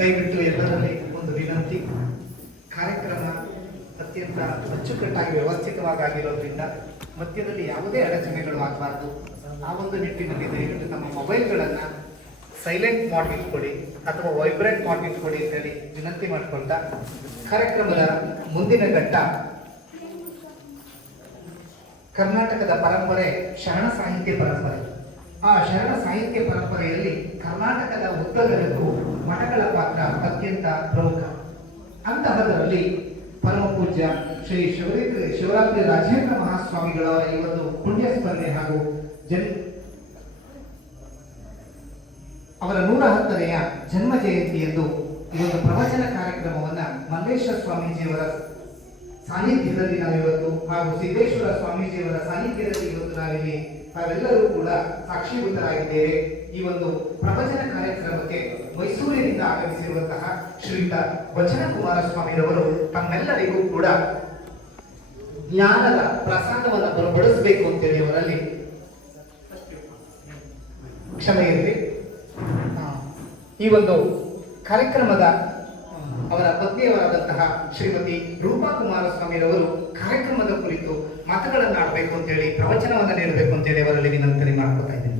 ದಯವಿಟ್ಟು ಎಲ್ಲರಲ್ಲಿ ಒಂದು ವಿನಂತಿ. ಕಾರ್ಯಕ್ರಮ ಅತ್ಯಂತ ಅಚ್ಚುಕಟ್ಟಾಗಿ ವ್ಯವಸ್ಥಿತವಾಗಿರೋದ್ರಿಂದ ಮಧ್ಯದಲ್ಲಿ ಯಾವುದೇ ಅಡಚಣೆಗಳು ಆಗಬಾರ್ದು. ಆ ಒಂದು ನಿಟ್ಟಿನಲ್ಲಿ ದಯವಿಟ್ಟು ನಮ್ಮ ಮೊಬೈಲ್ಗಳನ್ನು ಸೈಲೆಂಟ್ ಮಾಡಿ ಇಟ್ಕೊಳ್ಳಿ ಅಥವಾ ವೈಬ್ರೇಟ್ ಮಾಡಿ ಇಟ್ಕೊಳ್ಳಿ ಅಂತೇಳಿ ವಿನಂತಿ ಮಾಡಿಕೊಳ್ತಾ ಕಾರ್ಯಕ್ರಮದ ಮುಂದಿನ ಘಟ್ಟ ಕರ್ನಾಟಕದ ಪರಂಪರೆ ಶರಣ ಸಾಹಿತ್ಯ ಪರಂಪರೆ. ಆ ಶರಣ ಸಾಹಿತ್ಯ ಪರಂಪರೆಯಲ್ಲಿ ಕರ್ನಾಟಕದ ಉದ್ದಗಲಕ್ಕೂ ಮಠಗಳ ಪಾತ್ರ ಅತ್ಯಂತ ಪ್ರಮುಖ. ಅಂತಹದರಲ್ಲಿ ಪರಮ ಪೂಜ್ಯ ಶ್ರೀ ಶಿವರಾತ್ರಿ ರಾಜೇಂದ್ರ ಮಹಾಸ್ವಾಮಿಗಳ ಈ ಒಂದು ಪುಣ್ಯ ಸ್ಮರಣೆ ಹಾಗೂ ಅವರ 110ನೆಯ ಜನ್ಮ ಜಯಂತಿಯಂದು ಈ ಒಂದು ಪ್ರವಚನ ಕಾರ್ಯಕ್ರಮವನ್ನ ಮಲ್ಲೇಶ್ವರ ಸ್ವಾಮೀಜಿಯವರ ಸಾನ್ನಿಧ್ಯದಲ್ಲಿ ನಾವಿವತ್ತು ಹಾಗೂ ಸಿದ್ದೇಶ್ವರ ಸ್ವಾಮೀಜಿಯವರ ಸಾನ್ನಿಧ್ಯದಲ್ಲಿ ಇವತ್ತು ನಾವೆಲ್ಲರೂ ಕೂಡ ಸಾಕ್ಷೀಭೂತರಾಗಿದ್ದೇವೆ. ಈ ಒಂದು ಪ್ರವಚನ ಕಾರ್ಯಕ್ರಮಕ್ಕೆ ಮೈಸೂರಿನಿಂದ ಆಗಮಿಸಿರುವಂತಹ ಶ್ರೀಯುತ ವಚನ ಕುಮಾರಸ್ವಾಮಿರವರು ತಮ್ಮೆಲ್ಲರಿಗೂ ಕೂಡ ಜ್ಞಾನದ ಪ್ರಸಾದವನ್ನು ಬರಬಡಿಸಬೇಕು ಅಂತೇಳಿ ಅವರಲ್ಲಿ ಕ್ಷಮೆ ಇರಲಿ. ಈ ಒಂದು ಕಾರ್ಯಕ್ರಮದ ಅವರ ಪತ್ನಿಯವರಾದಂತಹ ಶ್ರೀಮತಿ ರೂಪಾ ಕುಮಾರಸ್ವಾಮಿರವರು ಕಾರ್ಯಕ್ರಮದ ಕುರಿತು ಮಾತುಗಳನ್ನು ಆಡಬೇಕು ಅಂತೇಳಿ ಪ್ರವಚನವನ್ನು ನೀಡಬೇಕು ಅಂತೇಳಿ ಅವರಲ್ಲಿ ವಿನಂತಿ ಮಾಡ್ಕೊತಾ ಇದ್ದೀನಿ.